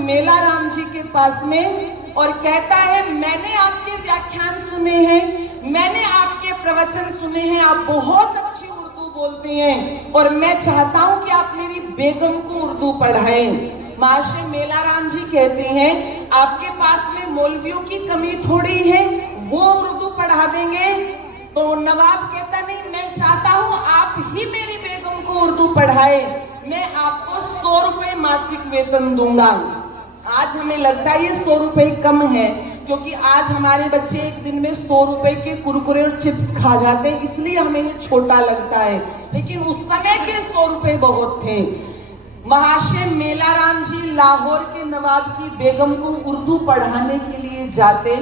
मेला राम जी के पास में और कहता है, मैंने आपके व्याख्यान सुने हैं, मैंने आपके प्रवचन सुने हैं, आप बहुत अच्छी उर्दू बोलते हैं और मैं चाहता हूं कि आप मेरी बेगम को उर्दू पढ़ाएं। महाशय मेला राम जी कहते हैं, आपके पास में मौलवियों की कमी थोड़ी है, वो उर्दू पढ़ा देंगे। तो नवाब कहता, नहीं, मैं चाहता हूं आप ही मेरी बेगम को उर्दू पढ़ाए, मैं आपको 100 रुपए मासिक वेतन दूंगा। आज हमें लगता है ये 100 रुपए कम है, क्योंकि आज हमारे बच्चे एक दिन में 100 रुपए के कुरकुरे और चिप्स खा जाते हैं, इसलिए हमें ये छोटा लगता है, लेकिन उस समय के 100 रुपए बहुत थे। महाशय मेला राम जी लाहौर के नवाब की बेगम को उर्दू पढ़ाने के लिए जाते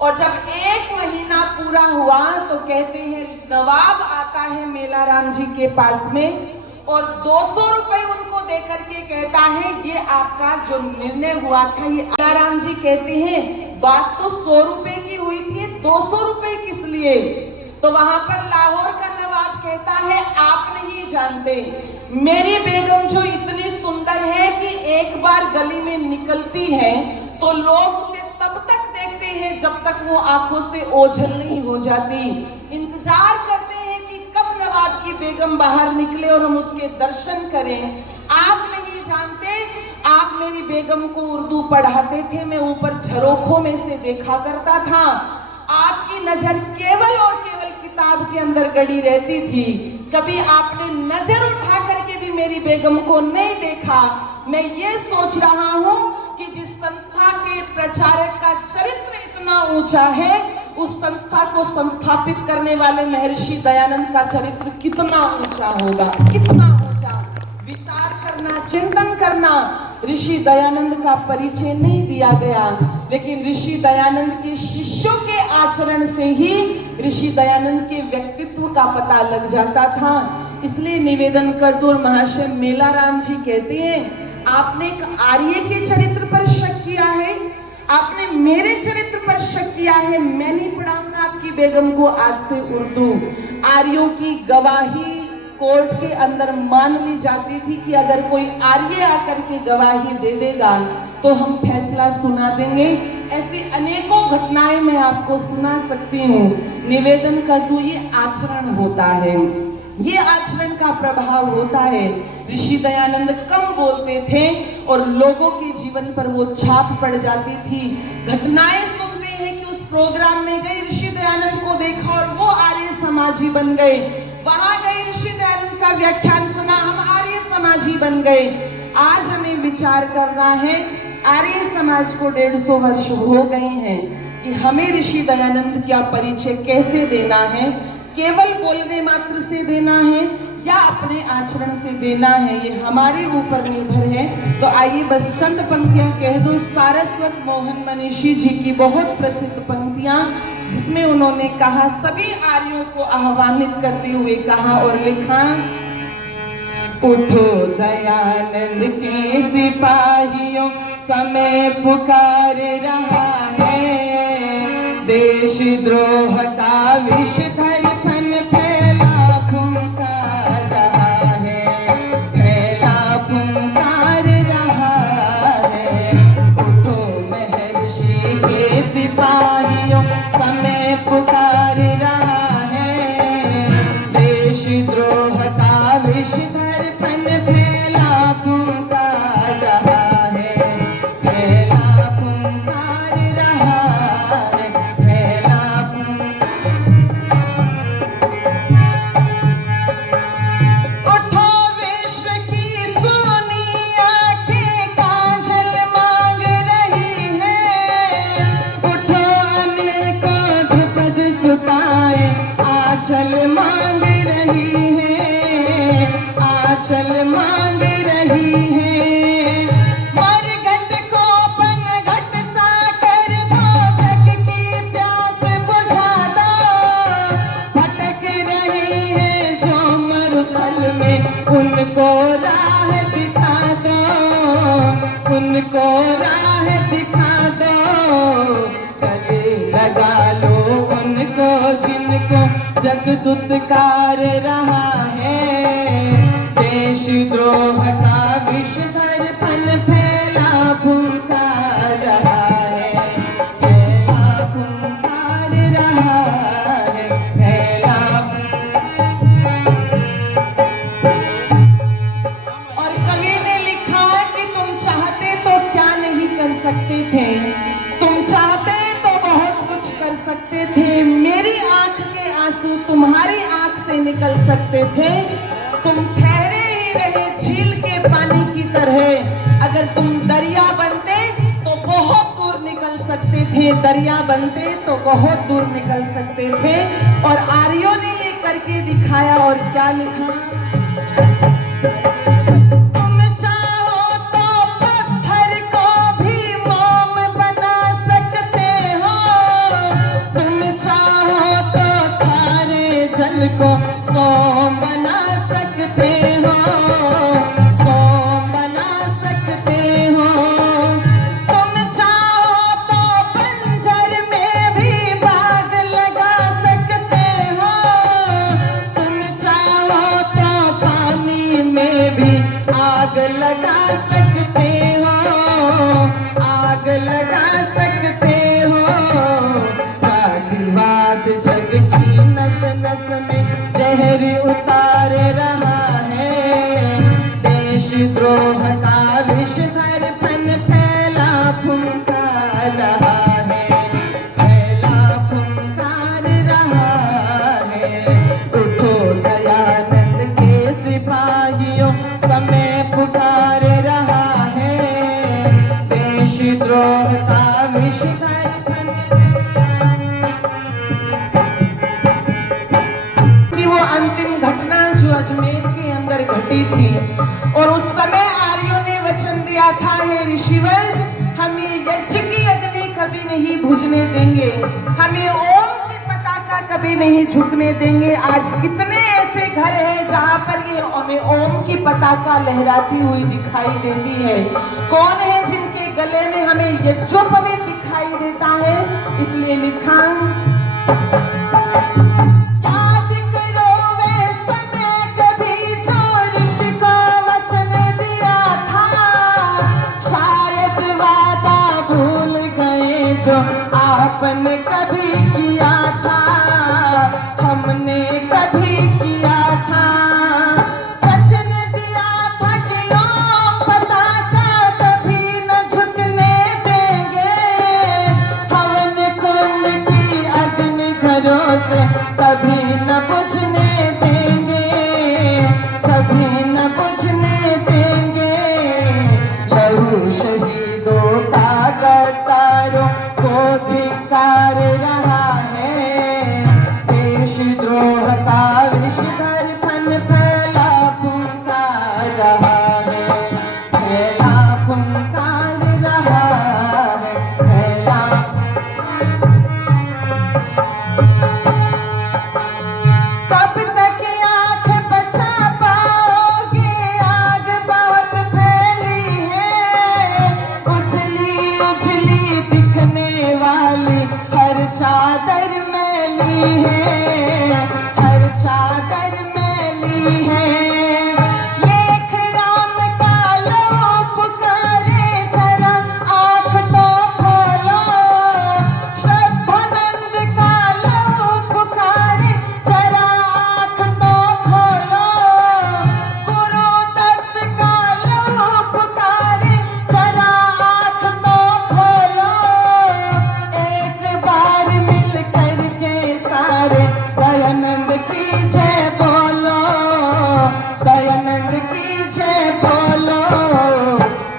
और जब 1 महीना पूरा हुआ तो कहते हैं, नवाब आता है मेला राम जी के पास में और 200 रुपए उनको देकर के कहता है, ये आपका जो निर्णय हुआ था, ये मेला राम जी कहते हैं, बात तो 100 रुपए की हुई थी, 200 रुपए किस लिए? तो वहां पर लाहौर का नवाब कहता है, आप नहीं जानते, मेरी बेगम जो इतनी सुंदर है कि एक बार गली में निकलती है तो लोग उसे तब तक देखते हैं जब तक वो आंखों से ओझल नहीं हो जाती, इंतजार करते हैं कि कब नवाब की बेगम बाहर निकले और हम उसके दर्शन करें। आप नहीं जानते, आप मेरी बेगम को उर्दू पढ़ाते थे, मैं ऊपर झरोखों में से देखा करता था, आपकी नजर केवल और केवल किताब के अंदर गड़ी रहती थी, कभी आपने नजर उठा करके भी मेरी बेगम को नहीं देखा। मैं ये सोच रहा हूं कि जिस संस्था के प्रचारक का चरित्र इतना ऊंचा है, उस संस्था को संस्थापित करने वाले महर्षि दयानंद का चरित्र कितना ऊंचा होगा, कितना ऊंचा। विचार करना, चिंतन करना। ऋषि दयानंद का परिचय नहीं दिया गया, लेकिन ऋषि दयानंद के शिष्यों के आचरण से ही ऋषि दयानंद के व्यक्तित्व का पता लग जाता था। इसलिए निवेदन कर दो। महाशय मेला राम जी कहते हैं, आपने एक आर्य के चरित्र पर शक किया है, आपने मेरे चरित्र पर शक किया है, मैं नहीं पढ़ाऊंगा आपकी बेगम को आज से उर्दू। आर्यों की गवाही कोर्ट के अंदर मान ली जाती थी कि अगर कोई आर्य आकर के गवाही दे देगा तो हम फैसला सुना देंगे। ऐसी अनेकों घटनाएं मैं आपको सुना सकती हूँ। निवेदन कर दूं, ये आचरण होता है, ये आचरण का प्रभाव होता है। ऋषि दयानंद कम बोलते थे और लोगों के जीवन पर वो छाप पड़ जाती थी। घटनाएं सुनते हैं कि उस प्रोग्राम में गए, ऋषि दयानंद को देखा और वो आर्य समाजी बन गए, वहां गए, ऋषि दयानंद का व्याख्यान सुना, हम आर्य समाजी बन गए। आज हमें विचार करना है, आर्य समाज को 150 वर्ष हो गए हैं कि हमें ऋषि दयानंद का परिचय कैसे देना है, केवल बोलने मात्र से देना है या अपने आचरण से देना है, ये हमारे ऊपर निर्भर है। तो आइए बस चंद पंक्तियां कह दो। सारस्वत मोहन मनीषी जी की बहुत प्रसिद्ध पंक्तियां, जिसमें उन्होंने कहा, सभी आर्यों को आह्वानित करते हुए कहा और लिखा, उठो दयानंद के सिपाहियों, समय पुकार रहा है, देश द्रोह का विषधर फन फैला फुंकार रहा है, फैला फुंकार रहा है। उठो महर्षि के सिपाहियों, समय पुकार रहा है, देश द्रोह का विषधर फन फैला फुंकार रहा है, फैला फुंकार रहा है, फैला फुंकार। उठो विश्व की सोनी आंखें काजल मांग रही है, उठो अनेकों ध्रुपद सुताएं आंचल मांग रही है, आंचल मांग रही है। मरघट को पनघट सा कर दो, जग की प्यास बुझा दो, भटक रहे हैं जो मरुस्थल में, उनको राह दिखा दो, उनको राह दिखा दो। गले लगा लो उनको जिनको जग दुत्कार रहा है, देश द्रोह का विषधर फन फैला सकते थे। तुम ठहरे ही रहे झील के पानी की तरह। अगर तुम दरिया बनते तो बहुत दूर निकल सकते थे, दरिया बनते तो बहुत दूर निकल सकते थे। और आर्यों ने ये करके दिखाया। और क्या लिखा? तुम चाहो तो पत्थर को भी मोम बना सकते हो, तुम चाहो तो खारे जल को सोम बना सकते हो, सोम बना सकते हो। तुम चाहो तो बंजर में भी बाग लगा सकते हो, तुम चाहो तो पानी में भी आग लगा सकते हो, आग लगा सकते हो। जातिवाद जग की नस नस में जहर उतार रहा है, देशद्रोह का विषधर फन फैला फुंकार रहा है, फैला फुंकार रहा है। उठो दयानंद के सिपाहियों, समय पुकार रहा है, देशद्रोह का विषधर फन कि वो अंतिम घटना जो अजमेर के अंदर घटी थी। और उस समय आर्यों ने वचन दिया था, हे ऋषिवर, हम ये यज्ञ की अग्नि कभी नहीं बुझने देंगे, हमें ओम की पताका कभी नहीं झुकने देंगे। आज कितने ऐसे घर हैं जहां पर ये हमें ओम की पताका लहराती हुई दिखाई देती है? कौन है जिनके गले में हमें यज्ञोपवीत दिखाई देता है? इसलिए लिखा, आपने कभी किया था, हमने कभी किया था। वचन दिया था कि ओम पताका कभी न झुकने देंगे, हवन कुंड की अग्नि घरों से कभी न बुझने देंगे, कभी न बुझने देंगे। लहू शहीदों का गद्दारों को धिक्कार रहा है, देशद्रोह का विषधर फन फैला फुंकार रहा है, फैला फुंकार रहा है, फैला। कब तक आंख बचा पाओगे, आग बहुत फैली है, उछली उछली दिखने वाली हर चादर मैली है, हर चादर मैली है। लेख राम का लो पुकारे, जरा आँख तो खोलो, श्रद्धानंद का लो पुकारे, जरा आँख तो खोलो, गुरुदत्त का लो पुकारे, जरा आँख तो खोलो। एक बार मिल करके सारे दयानंद की जय बोलो, दयानंद की जय बोलो।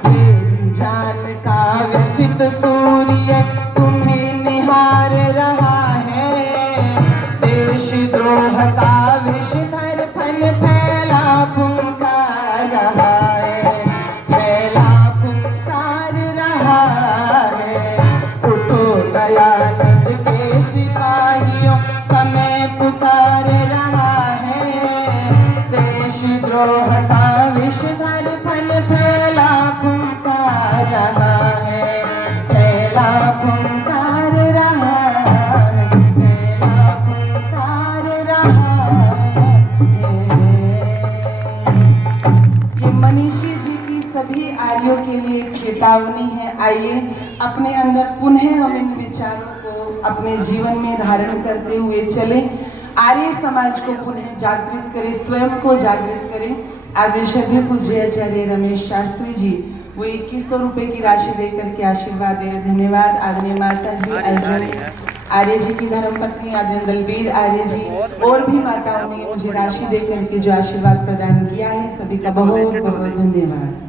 मेरी जान का व्यथित सूर्य तुम्हें निहार रहा है, देशद्रोह का विषधर फन फैला फुंकार रहा है, फैला फुंकार रहा है। उठो दयानंद के सिपाहियों, समय पुकार रहा है, देशद्रोह का विषधर फन फैला फुंकार रहा है, फैला फुंकार रहा है, फैला फुंकार रहा है। ये मनीषी जी की सभी आर्यों के लिए एक चेतावनी है। आइए अपने अंदर पुनः हम इन विचारों को अपने जीवन में धारण करते हुए चले, आर्य समाज को पुनः जागृत करें, स्वयं को जागृत करें। आदरणीय श्रद्धेय पूज्य आचार्य रमेश शास्त्री जी वो 2100 रुपए की राशि देकर के आशीर्वाद दे। धन्यवाद। आदरणीय माता जी अर्जुन आर्य जी की धर्मपत्नी आदरणीय दलबीर आर्य जी और भी माताओं ने मुझे राशि देकर के जो आशीर्वाद प्रदान किया है, सभी का बहुत बहुत धन्यवाद।